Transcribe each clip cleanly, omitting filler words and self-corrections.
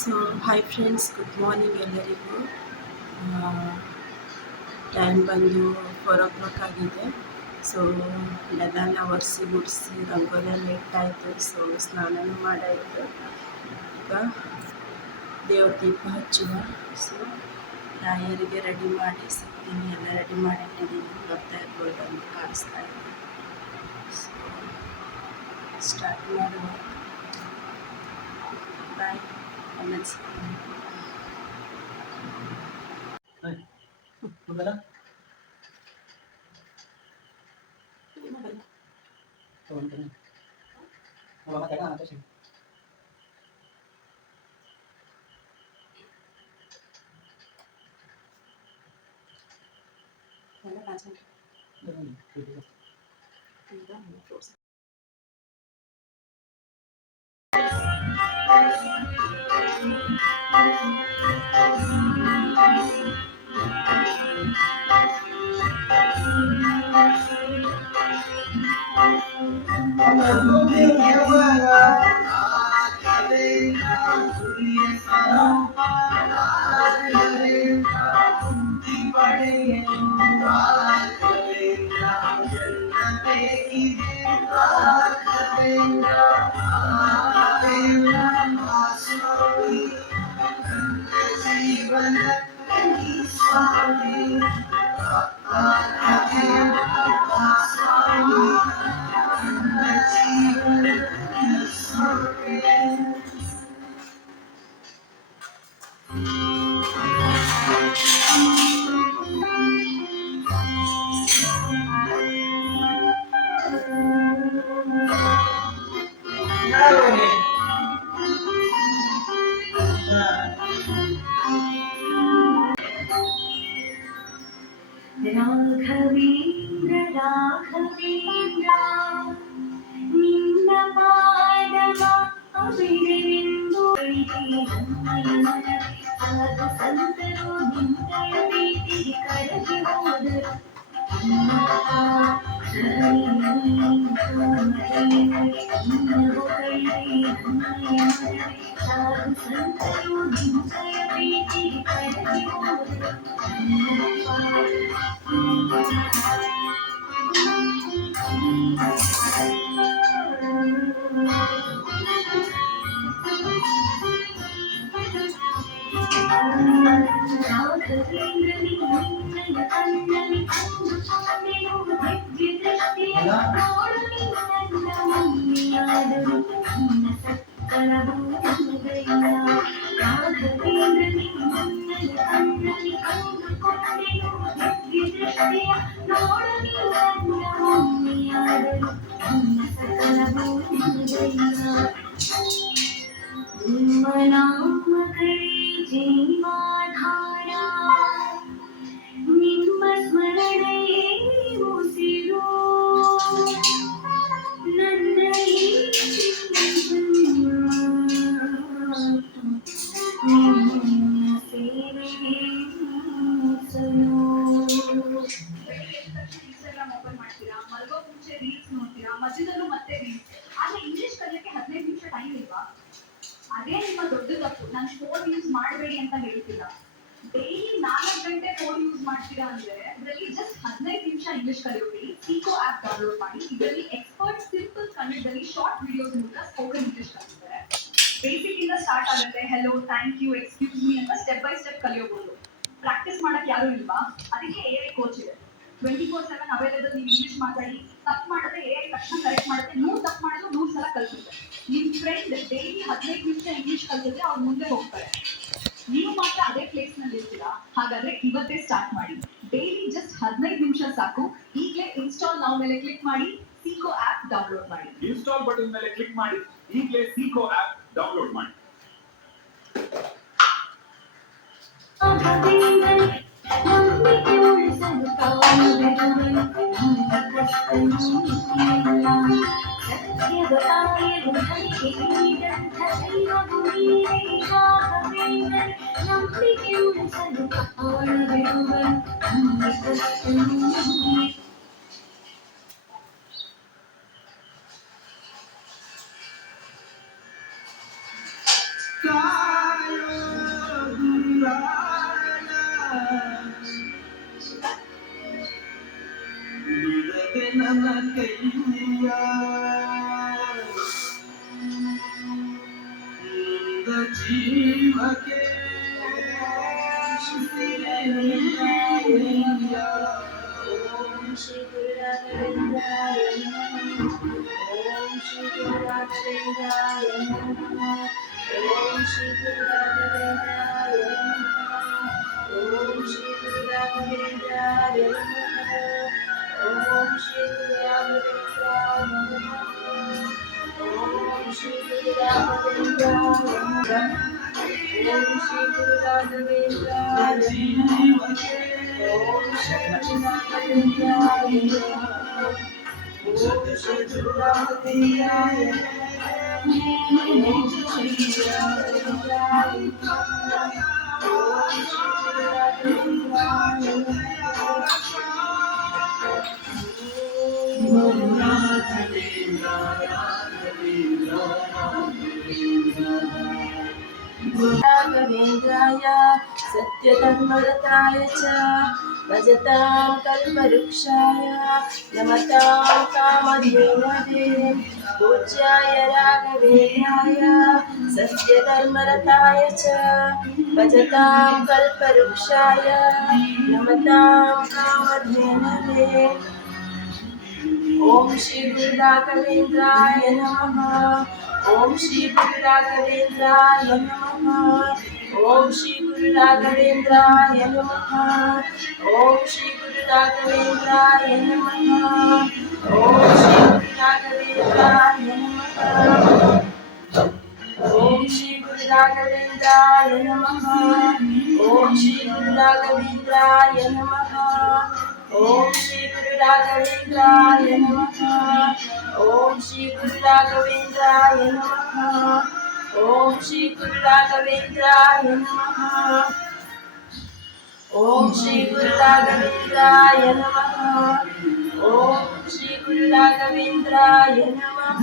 So hi friends, good morning ಎಲ್ಲರಿಗೂ. Time ಬಂದು 4 o'clock ಆಗಿದೆ. ಸೊ ನೆಲನ ಒರೆಸಿ ಗುಡಿಸಿ ರಂಗೋಲಿಯೆಲ್ಲ ಇಟ್ಟಾಯಿತು. ಸೊ ಸ್ನಾನನೂ ಮಾಡಾಯಿತು. ಈಗ ದೇವ್ರ ದೀಪ ಹಚ್ಚುವ. ಸೊ ರಾಯರಿಗೆ ರೆಡಿ ಮಾಡಿ ಸಿಗ್ತೀನಿ, ಎಲ್ಲ ರೆಡಿ ಮಾಡಿಟ್ಟಿದ್ದೀನಿ. ನೋಡ್ತಾ ಇರ್ಬೋದು, ಅಂತ ಕಾಣಿಸ್ತಾ ಇದೆ. ಸೊ ಸ್ಟಾರ್ಟ್ ಮಾಡುವ. ಬಾಯ್, ಆಮೇಲೆ ಸಿಗ್ತೀನಿ. ರಾಘವೇಂದ್ರ ರಾಘವೇಂದ್ರ ನಿನ್ನ ಪಾದವ ಅವಿರೆಂದು ಸಾಧು ಸಂತರು ನಿನ್ನಯ ಭೇಟಿಗೆ ಕರಗಿ ಹೋದರು. ಸಾಧು ಸಂತರು ನಿನ್ನಯ ಭೇಟಿಗೆ ಕರಗಿ ಹೋದರು. ನಿಮ್ಮ ನಾಮಗಳೇ ಜೀವಾಧಾರ, ನಿಮ್ಮ ಸ್ಮರಣೆಯೇ ಉಸಿರು. ನನ್ನ ಈ ನಿನ್ನ ಸೇವೆಗೆ ಮೀಸಲು. ಇನ್ಸ್ಟಾಗ್ರಾಮ್ ಓಪನ್ ಮಾಡ್ತೀರಾ, ಮಲ್ಗೋ ಮುಂಚೆ ರೀಲ್ಸ್ ನೋಡ್ತೀರಾ, ಮಧ್ಯದಲ್ಲೂ ಮತ್ತೆ ರೀಲ್ಸ್. ಆದ್ರೆ ಇಂಗ್ಲಿಷ್ ಕಲಿಯಕ್ಕೆ 15 ನಿಮಿಷ ಟೈಮ್ ಇಲ್ವಾ? ಅದೇ ನಿಮ್ಮ ದೊಡ್ಡ ತಪ್ಪು. ನಾನು ಫೋನ್ ಯೂಸ್ ಮಾಡಬೇಡಿ ಅಂತ ಹೇಳ್ತಿಲ್ಲ. ಡೈಲಿ 4 ಗಂಟೆ ಫೋನ್ ಯೂಸ್ ಮಾಡ್ತೀರಾ ಅಂದ್ರೆ ಇದರಲ್ಲಿ ಜಸ್ಟ್ 15 ನಿಮಿಷ ಇಂಗ್ಲಿಷ್ ಕಲಿಯೋಕೆ ಸೀಕೋ ಆಪ್ ಡೌನ್ಲೋಡ್ ಮಾಡಿ. ಇದರಲ್ಲಿ ಎಕ್ಸ್ಪರ್ಟ್ ಸಿಂಪಲ್ ಕನ್ನಡದಲ್ಲಿ ಶಾರ್ಟ್ ವಿಡಿಯೋಸ್ ಮೂಲಕ ಸ್ಪೋಕನ್ ಇಂಗ್ಲಿಷ್ ಕಲಿಸ್ತಾರೆ. ಬೇಸಿಕ್ ಇಂದ ಸ್ಟಾರ್ಟ್ ಆಗುತ್ತೆ. Hello, thank you, excuse me ಅಂತ ಸ್ಟೆಪ್ ಬೈ ಸ್ಟೆಪ್ ಕಲಿಯೋಬಹುದು. ಪ್ರಾಕ್ಟೀಸ್ ಮಾಡಕ್ ಯಾರು ಇಲ್ವಾ? ಅದಕ್ಕೆ ಎಐ ಕೋಚ್ ಇದೆ. 24/7 ಅವೈಲೇಬಲ್. ನೀವು ಇಂಗ್ಲಿಷ್ ಮಾತಾಡಿ, ತಪ್ಪು ಮಾಡಿದ್ರೆ ಎಐ ತಕ್ಷಣ ಕರೆಕ್ಟ್ ಮಾಡುತ್ತೆ. ನೀವು ತಪ್ಪು ಮಾಡಿದ್ರು 100 ಸಲ ಕಲಿಸುತ್ತೆ. ನಿಮ್ ಫ್ರೆಂಡ್ ಡೈಲಿ 15 ನಿಮಿಷ ಇಂಗ್ಲಿಷ್ ಕಲಿಸಿದ್ರೆ ಅವ್ರು ಮುಂದೆ ಹೋಗ್ತಾರೆ. ನೀವು ಮಾತ್ರ ಅದೇ ಪ್ಲೇಸ್ ನಲ್ಲಿ ಇರ್ತೀರಾ? ಹಾಗಾದ್ರೆ ಇವತ್ತೇ ಸ್ಟಾರ್ಟ್ ಮಾಡಿ. ಡೈಲಿ ಜಸ್ಟ್ 15 ನಿಮಿಷ ಸಾಕು. ಈಗಲೇ ಇನ್ಸ್ಟಾಲ್ ನೌ ಮೇಲೆ ಕ್ಲಿಕ್ ಮಾಡಿ, ಸೀಕೋ ಆಪ್ ಡೌನ್ಲೋಡ್ ಮಾಡಿ. ಇನ್ಸ್ಟಾಲ್ ಬಟನ್ ಮೇಲೆ ಕ್ಲಿಕ್ ಮಾಡಿ, ಈಗಲೇ ಸೀಕೋ ಆಪ್ ಡೌನ್ಲೋಡ್ ಮಾಡಿ. ಜೀವಕ್ಕೆ ಓಂ ಶ್ರೀ ಗುರು ರಾಘವೇಂದ್ರಾಯ ನಮಃ. ಓಂ ಶ್ರೀ ಗುರು ರಾಘವೇಂದ್ರಾಯ ನಮಃ. ಓಂ ಶ್ರೀ ಗುರು ರಾಘವೇಂದ್ರಾಯ ನಮಃ. ಓಂ ಶ್ರೀ ಗುರು ರಾಘವೇಂದ್ರಾಯ ನಮಃ. ಓಂ ಶ್ರೀ ಗುರು ರಾಘವೇಂದ್ರಾಯ ನಮಃ. ಓಂ ಶ್ರೀ ಗುರು ರಾಘವೇಂದ್ರಾಯ ನಮಃ. ಓಂ ಶ್ರೀ ಗುರು ರಾಘವೇಂದ್ರಾಯ ನಮಃ. ಓಂ ಶ್ರೀ ಗುರು ರಾಘವೇಂದ್ರಾಯ ನಮಃ. ಓಂ ಶ್ರೀ ಗುರು ರಾಘವೇಂದ್ರಾಯ ನಮಃ. ಓಂ ಶ್ರೀ ಗುರು ರಾಘವೇಂದ್ರಾಯ ನಮಃ. ಓಂ ಶ್ರೀ ಗುರು ರಾಘವೇಂದ್ರಾಯ राघवेन्द्राय सत्यधर्मरताय च भजतां कल्पवृक्षाय नमतां कामधेनवे पूज्याय राघवेन्द्राय सत्यधर्मरताय च भजतां कल्पवृक्षाय नमतां कामधेनवे ओम श्री गुरु राघवेंद्राय नमः। ओम श्री गुरु राघवेंद्राय नमः। ओम श्री गुरु राघवेंद्राय नमः। ओम श्री गुरु राघवेंद्राय नमः। ओम श्री गुरु राघवेंद्राय नमः। ओम श्री गुरु राघवेंद्राय नमः। ओम श्री गुरु राघवेंद्राय नमः। ओम श्री गुरु राघवेंद्राय नमः। ओम श्री गुरु राघवेंद्राय नमः। ओम श्री गुरु राघवेंद्राय नमः। ओम श्री गुरु राघवेंद्राय नमः। ओम श्री गुरु राघवेंद्राय नमः।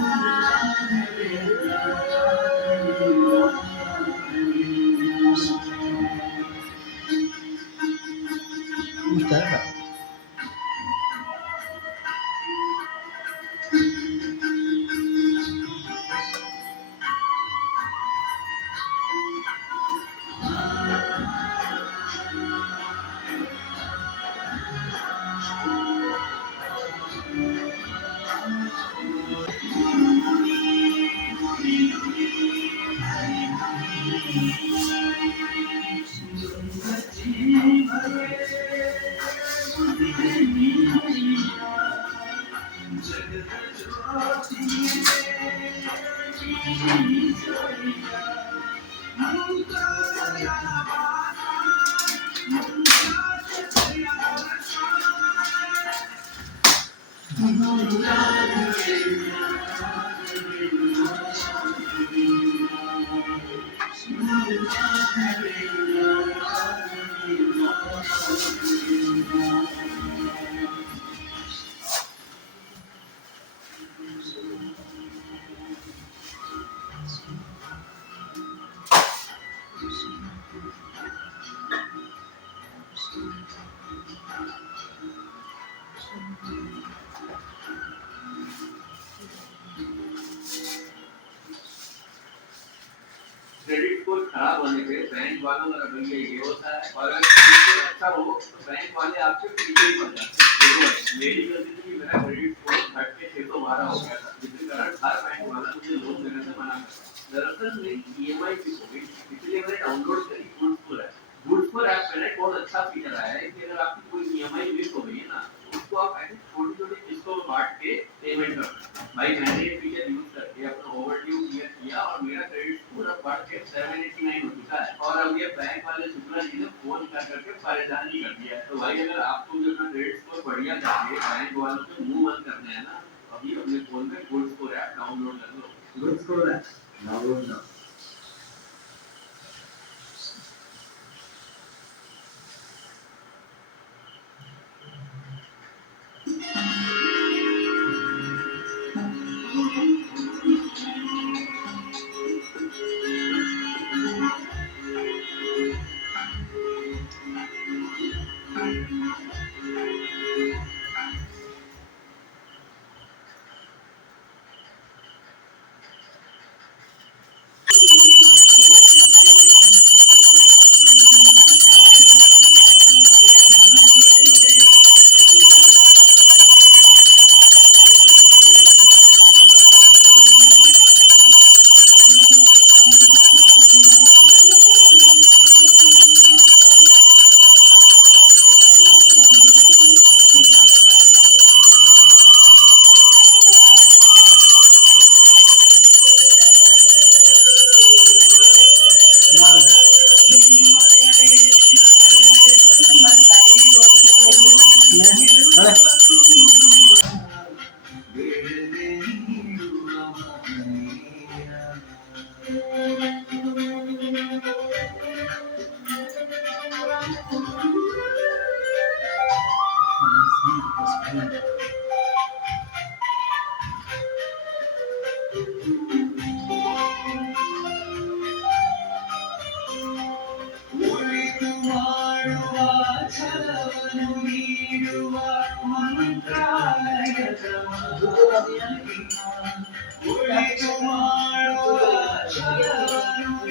क्रेडिट स्कोर खराब होने पे बैंक वालों का रवैया ये होता है और अगर क्रेडिट अच्छा हो तो बैंक वाले आपसे पीछे ही पड़ जाते हैं। देखो मेरी गलती थी, मेरा क्रेडिट स्कोर घट के 612 हो गया था, जिसके कारण हर बैंक वाला मुझे लोन देने से मना करता। दरअसल मेरी ईएमआई फिक्स हो गई, इसलिए मैंने डाउनलोड करी गुड्सफुल ऐप। गुड्सफुल ऐप में बहुत अच्छा फीचर आया है कि अगर आपकी कोई ईएमआई मिस हो गई है ना, उसको आप ऐसे छोटी-छोटी किस्तों में बांट के पेमेंट कर सकते हैं। भाई मैंने ये फीचर यूज करके अपना ओवरड्यू क्लियर किया और मेरा क्रेडिट स्कोर अब बढ़ के 789 हो चुका है और अब ये बैंक वाले शुक्ला जी ने फोन कर करके परेशान ही कर दिया है। तो भाई अगर आपको भी अपना क्रेडिट स्कोर बढ़िया चाहिए, बैंक वालों से मुंह बंद करने हैं ना, अभी अपने फोन में गुड स्कोर ऐप डाउनलोड कर लो। गुड स्कोर ऐप डाउनलोड करो।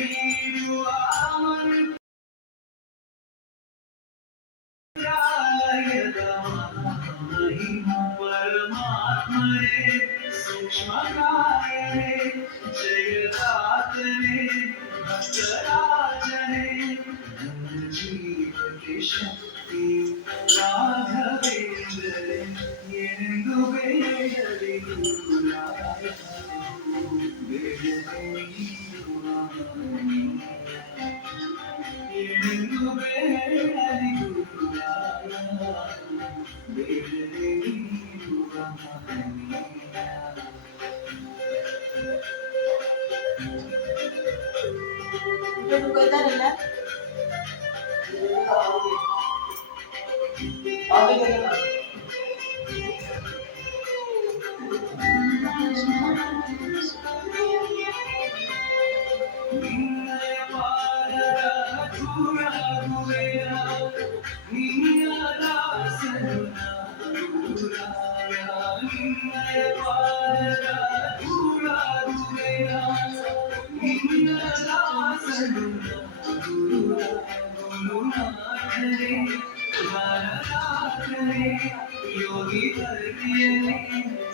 ಬೀರುವ परमात्मने सूक्ष्मकायने जगदातने भक्तराजने जीव की शक्ति राघवेंद्र ಎಂದು ಬೇಡಲಿ ಗುರುರಾಯ ಬೇಡಲಿ ಎಂದು ಬೇಡಲಿ ಗುರುರಾಯ ಬೇಡಲಿ ಗೊತ್ತಾರಲ್ಲ योगी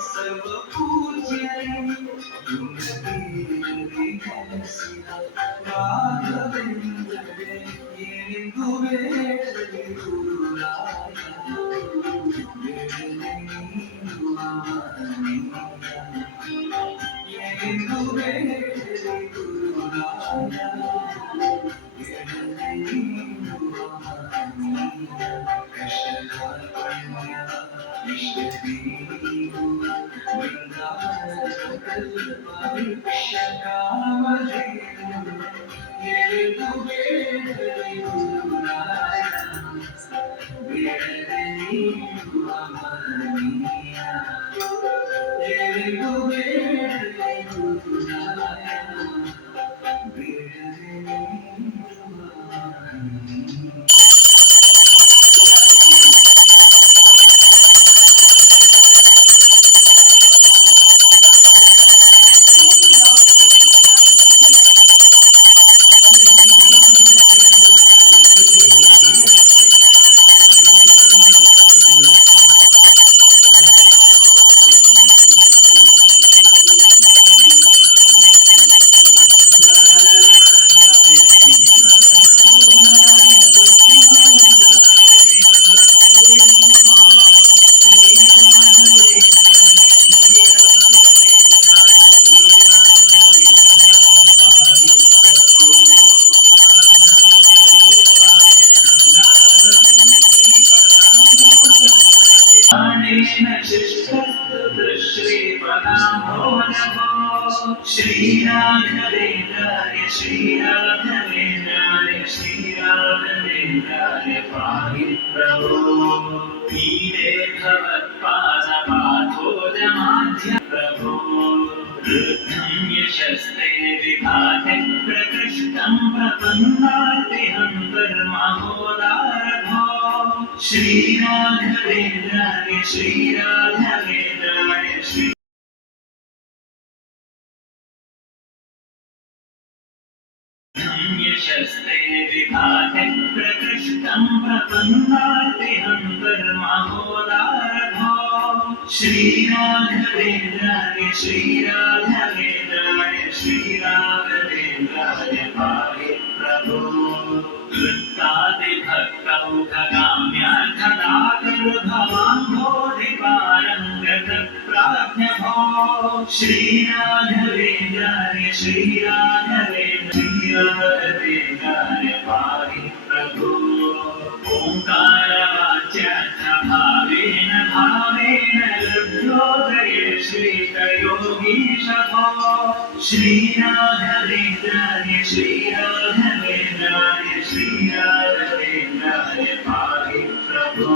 सर्व पूज्य राघवेंद्र श्रीराघवेन्द्राय श्रीराघवेन्द्राय श्रीराघवेन्द्राय पाहि प्रभो नीरे भवत्पादपाथोजमाध्य प्रभो वृद्धं यशस्ते विभाते प्रकृष्टं प्रपन्नातिहं कर्महोदारभो श्रीराघवेन्द्राय श्रीराघवेन्द्राय श्री यशस्ते विभाते प्रकृष्टं प्रपन्नातिहं कर्महोदारभो श्रीराघवेन्द्राय श्रीराघवेन्द्राय श्रीराघवेन्द्राय पाहि प्रभो कृत्तादिभक्तौघगाम्यार्थदातुर्भवाम्भोधिपारङ्गतप्राज्ञभो श्रीराघवेन्द्राय श्रीराघवेन्द्राय पाहि प्रभो ओङ्कारवाच्यर्थभावेन भावेन लब्धोदये श्रीकयोगीशभो श्रीराघवेन्द्राय श्रीराघवेन्द्राय श्रीराघवेन्द्राय पाहि प्रभो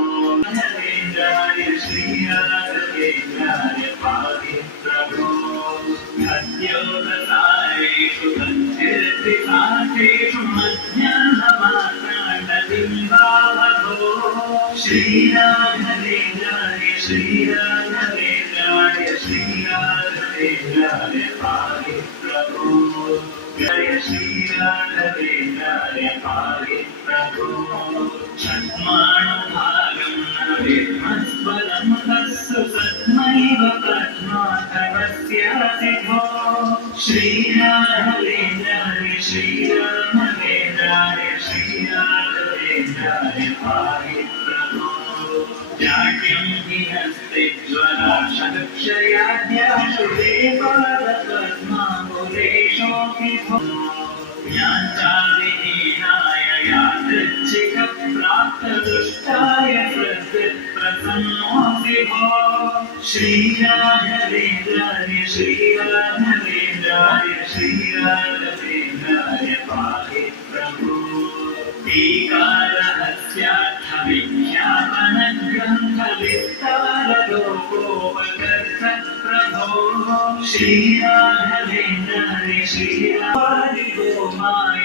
राघवेन्द्राय श्रीराघवेन्द्राय पाहि प्रभो हत्योदसारेषु कञ्चित्तिसाठेषु मध्याह्नमात्राण्डबिम्बावभो श्रीराघवेन्द्राय श्रीराघवेन्द्राय श्रीराघवेन्द्राय पाहि प्रभो श्रीराघवेन्द्राय पाहि प्रभो छद्माणुभागं न विद्मस्वलं तस्सु सद्मैव पद्माधवस्यासि भो श्रीराघवेन्द्राय श्रीराघवेन्द्राय श्रीराघवेन्द्राय पाहि प्रभो जाड्यं हि हस्ते ज्वला शतक्षयाद्याशु देवादपद्माकुलेशोऽपि भो ज्ञानविहीनाय यादृच्छिकप्राप्तदुष्टाय प्रसन्नोऽसि भो श्रीराघवेन्द्राय श्रीराघवेन्द्राय श्रीराघवेन्द्राय पाहि प्रभो टीकारहस्यार्थविज्ञापनग्रन्थविस्तारलोकोपकर्ष प्रभो श्रीराघवेन्द्राय श्रीराघवेन्द्राय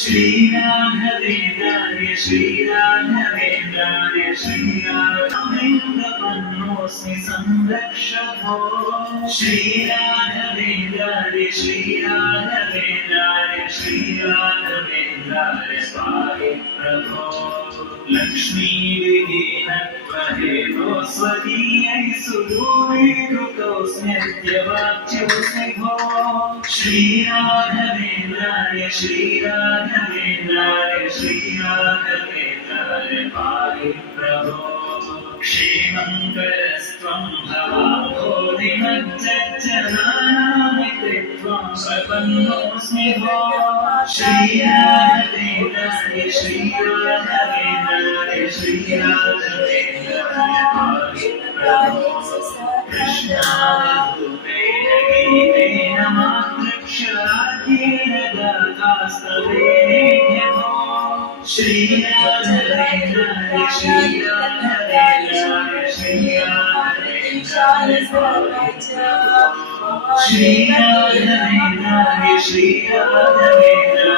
श्रीराघवेन्द्राय श्रीराघवेन्द्राय श्रीराघवेन्द्रपन्नोऽस्मि संरक्षभो श्रीराघवेन्द्राय श्रीराघवेन्द्राय श्रीराघवेन्द्राय पाहि प्रभो लक्ष्मीविहीनत्वहेतो स्वदीयै सुदूरीकृतोऽस्म्यद्यवाच्योऽस्मि भो श्रीराघवेन्द्राय श्रीराघवेन्द्राय श्रीराघवेन्द्राय पाहि प्रभो क्षेमङ्करस्त्वं भवाभोधिमज्जनानामिति त्वं प्रपन्नोऽस्मि भो श्रीराघवेन्द्राय श्रीराघवेन्द्राय श्रीराघवेन्द्राय पाहि प्रभो कृष्णावधूतेन गीतेन मातृक्षराद्येन गाथास्तवेनेभ्यो श्रीराघवेन्द्राय श्रीराघवेन्द्राय श्रीराघवेन्द्राय श्रीराघवेन्द्राय श्रीराघवेन्द्राय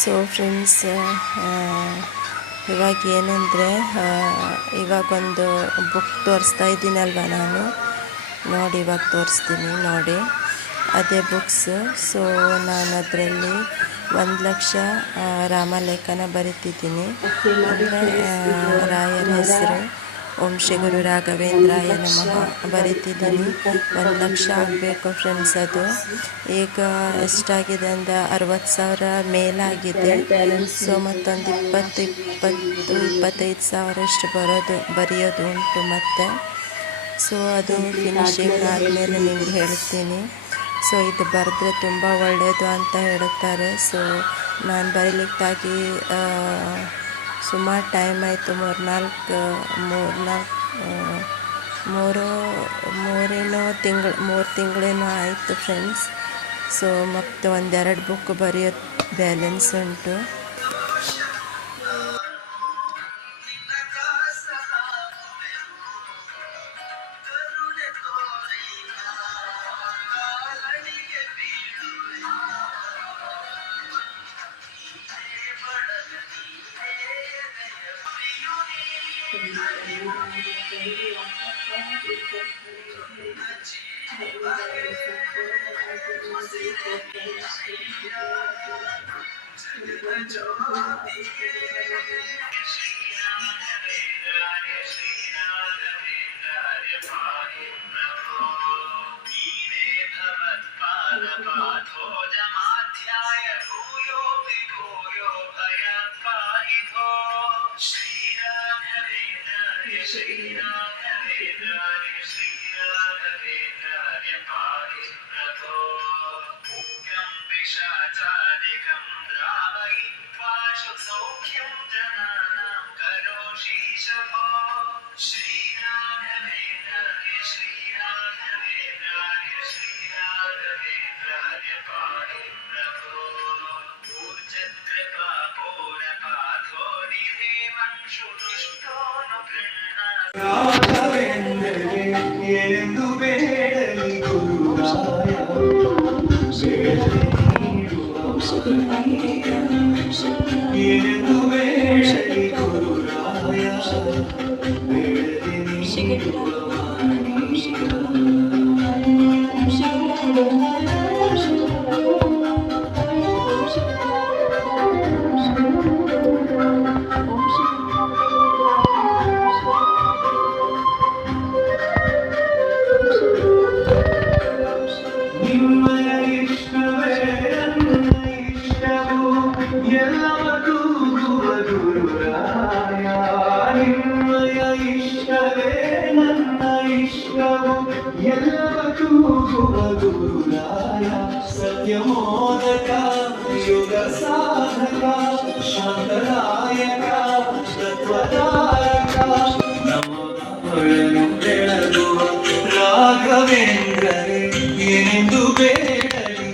ಸೊ ಫ್ರೆಂಡ್ಸ್, ಇವಾಗ ಏನಂದರೆ ಇವಾಗೊಂದು ಬುಕ್ ತೋರಿಸ್ತಾ ಇದ್ದೀನಲ್ವ ನಾನು, ನೋಡಿ ಇವಾಗ ತೋರಿಸ್ತೀನಿ ನೋಡಿ, ಅದೇ ಬುಕ್ಸು. ಸೊ ನಾನು ಅದರಲ್ಲಿ 1,00,000 ರಾಮಲೇಖನ ಬರಿತಿದ್ದೀನಿ. ಅಂದರೆ ರಾಯರ ಹೆಸರು ಓಂ ಶ್ರೀ ಗುರು ರಾಘವೇಂದ್ರಾಯ ನಮಃ ಬರಿತಿದ್ದೀನಿ. 1,00,000 ಆಗಬೇಕು ಫ್ರೆಂಡ್ಸ್. ಅದು ಈಗ ಎಷ್ಟಾಗಿದೆ ಅಂದರೆ 60,000 ಮೇಲಾಗಿದೆ. ಸೊ ಮತ್ತೊಂದು 25,000 ಅಷ್ಟು ಬರೆಯೋದು ಉಂಟು ಮತ್ತೆ. ಸೊ ಅದು ಫಿನಿಶಿಂಗ್ ಆದಮೇಲೆ ನಿಮಗೆ ಹೇಳ್ತೀನಿ. ಸೊ ಇದು ಬರೆದ್ರೆ ತುಂಬ ಒಳ್ಳೆಯದು ಅಂತ ಹೇಳುತ್ತಾರೆ. ಸೊ ನಾನು ಬರೀಲಿಕ್ಕಾಗಿ ಸುಮಾರು ಟೈಮ್ ಆಯಿತು, 3 ತಿಂಗಳೇನೋ ಆಯಿತು ಫ್ರೆಂಡ್ಸ್. ಸೊ ಮತ್ತು 1-2 ಬುಕ್ ಬರೆಯೋದು ಬ್ಯಾಲೆನ್ಸ್ ಉಂಟು. ಏನೆಂದು ಬೇಡಲಿ ಗುರುರಾಯ, ಏನೆಂದು ಬೇಡಲಿ ಗುರುರಾಯ, ಬೇಡಲಿ ನೀಡುವ ಸತ್ಯಮೋದಕ ಯುಗ ಸಾಧಕ ಶಾಂತದಾಯಕ ತತ್ವದಾಯಕ ನಮೋಗಳನ್ನು ಬೆಳಗುವ ರಾಘವೇಂದ್ರರೇ ಏನೆಂದು ಬೇಡಲಿ.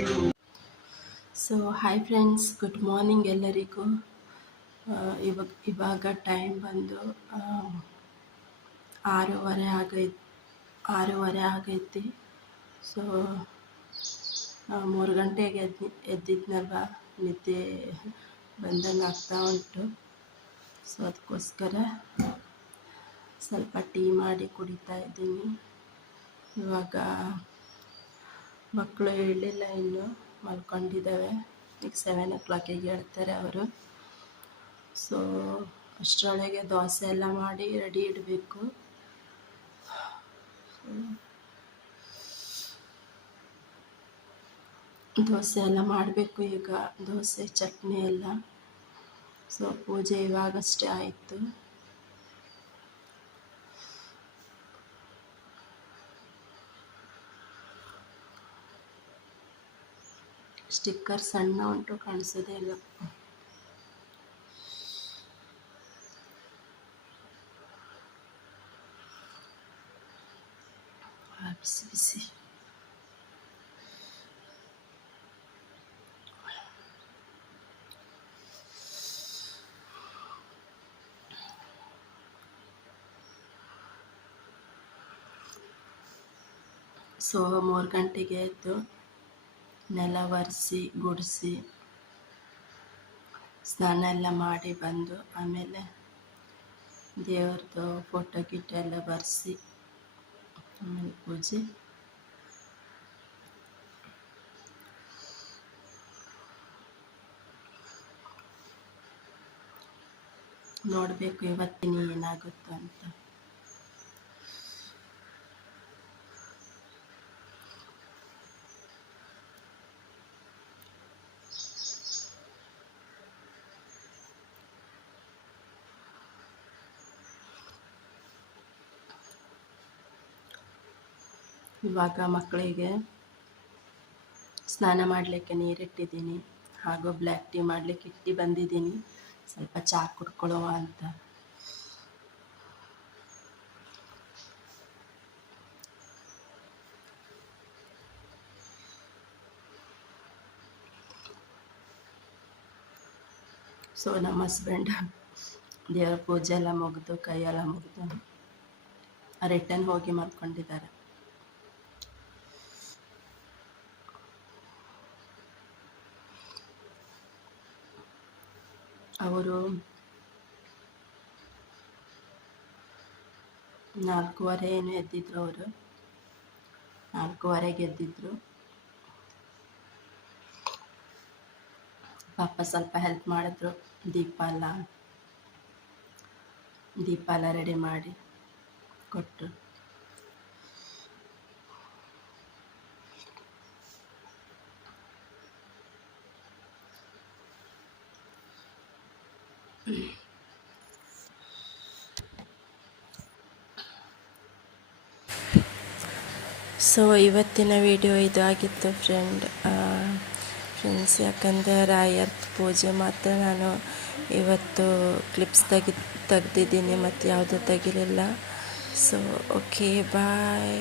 So hi friends, good morning ಎಲ್ಲರಿಗೂ. ಇವಾಗ ಟೈಮ್ ಬಂದು 6:30 ಆಗೈತಿ. ಸೊ 3 ಗಂಟೆಗೆ ಎದ್ದಿದ್ನಲ್ವ, ನಿದ್ದೆ ಬಂದಂಗೆ ಆಗ್ತಾ ಉಂಟು. ಸೊ ಅದಕ್ಕೋಸ್ಕರ ಸ್ವಲ್ಪ ಟೀ ಮಾಡಿ ಕುಡಿತಾ ಇದ್ದೀನಿ. ಇವಾಗ ಮಕ್ಕಳು ಹೇಳಲಿಲ್ಲ, ಇನ್ನು ಮಲ್ಕೊಂಡಿದ್ದಾವೆ. ಈಗ 7 o'clock ಹೇಳ್ತಾರೆ ಅವರು. ಸೊ ಅಷ್ಟರೊಳಗೆ ದೋಸೆ ಎಲ್ಲ ಮಾಡಿ ರೆಡಿ ಇಡಬೇಕು. ದೋಸೆ ಎಲ್ಲ ಮಾಡಬೇಕು ಈಗ, ದೋಸೆ ಚಟ್ನಿ ಎಲ್ಲ. ಸೊ ಪೂಜೆ ಇವಾಗಷ್ಟೇ ಆಯಿತು. ಸ್ಟಿಕ್ಕರ್ ಸಣ್ಣ ಉಂಟು, ಕಾಣಿಸೋದೇ ಇಲ್ಲ. ಬಿಸಿ ಬಿಸಿ. ಸೊ 3 ಗಂಟೆಗೆ ಎದ್ದು ನೆಲ ಒರೆಸಿ ಗುಡಿಸಿ ಸ್ನಾನ ಎಲ್ಲ ಮಾಡಿ ಬಂದು, ಆಮೇಲೆ ದೇವ್ರದ್ದು ಫೋಟೋ ಗಿಟ ಎಲ್ಲ ಬರೆಸಿ ಆಮೇಲೆ ಪೂಜೆ. ನೋಡಬೇಕು ಇವತ್ತಿನ ಏನಾಗುತ್ತೋ ಅಂತ. ಇವಾಗ ಮಕ್ಕಳಿಗೆ ಸ್ನಾನ ಮಾಡಲಿಕ್ಕೆ ನೀರಿಟ್ಟಿದ್ದೀನಿ, ಹಾಗೂ ಬ್ಲ್ಯಾಕ್ ಟೀ ಮಾಡಲಿಕ್ಕೆ ಇಟ್ಟು ಬಂದಿದ್ದೀನಿ. ಸ್ವಲ್ಪ ಚಹಾ ಕುಡ್ಕೊಳ್ಳುವ ಅಂತ. ಸೊ ನಮ್ಮ ಹಸ್ಬೆಂಡ್ ದೇವರ ಪೂಜೆ ಎಲ್ಲ ಮುಗಿದು ಕೈಯೆಲ್ಲ ಮುಗಿದು ರಿಟರ್ನ್ ಹೋಗಿ ಮಲ್ಕೊಂಡಿದ್ದಾರೆ. ಅವರು 4:15 ಏನು ಎದ್ದಿದ್ರು. ಅವರು 4:15ಗೆ ಎದ್ದಿದ್ರು. ಪಾಪ ಸ್ವಲ್ಪ ಹೆಲ್ಪ್ ಮಾಡಿದ್ರು. ದೀಪ ಎಲ್ಲ ರೆಡಿ ಮಾಡಿ ಕೊಟ್ಟರು. ಸೊ ಇವತ್ತಿನ ವಿಡಿಯೋ ಇದು ಆಗಿತ್ತು ಫ್ರೆಂಡ್ಸ್. ಯಾಕಂದರೆ ರಾಯರ್ ಪೂಜೆ ಮಾತ್ರ ನಾನು ಇವತ್ತು ಕ್ಲಿಪ್ಸ್ ತೆಗ್ದಿದ್ದೀನಿ, ಮತ್ತು ಯಾವುದೂ ತೆಗಿಲಿಲ್ಲ. ಸೊ ಓಕೆ, ಬಾಯ್.